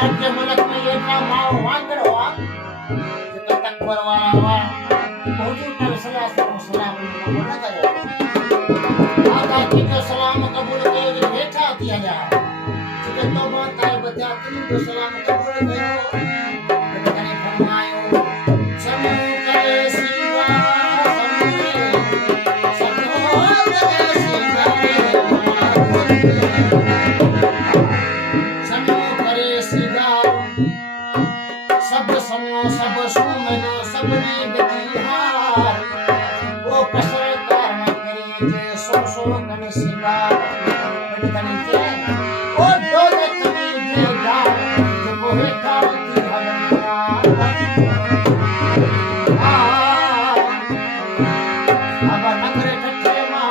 अरे मुलक में ये ना माओ वांदरो आ जो तंग बरवारा वा हुजूर ने सल्लल्लाहु अलैहि वसल्लम ने कयो आका की जो सलाम कबूल कयो जो हेठा थिया जा जो तौबा करे बचा तुम जो सलाम कबूल कयो कने फरमायो समो करे सीवा समो करे सीधा सब समो सब सुमनो सबने गतिहार वो कसर कारण करे जे सो कन सीधा बड़ तने जे ओ दो तने जे गाल जो कोहे कावती हवनिया आ अब नखरे ठठे मां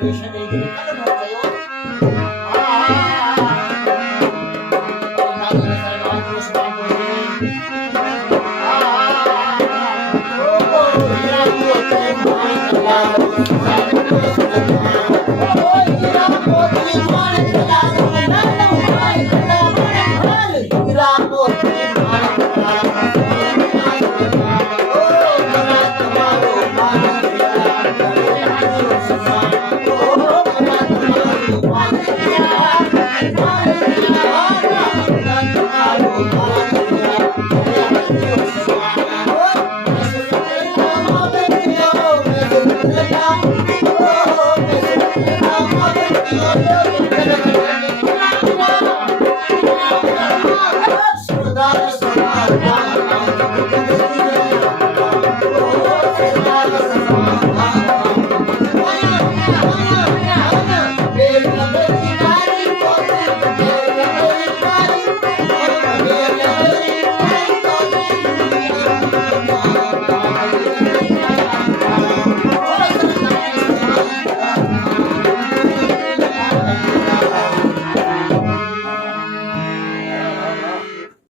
Krishna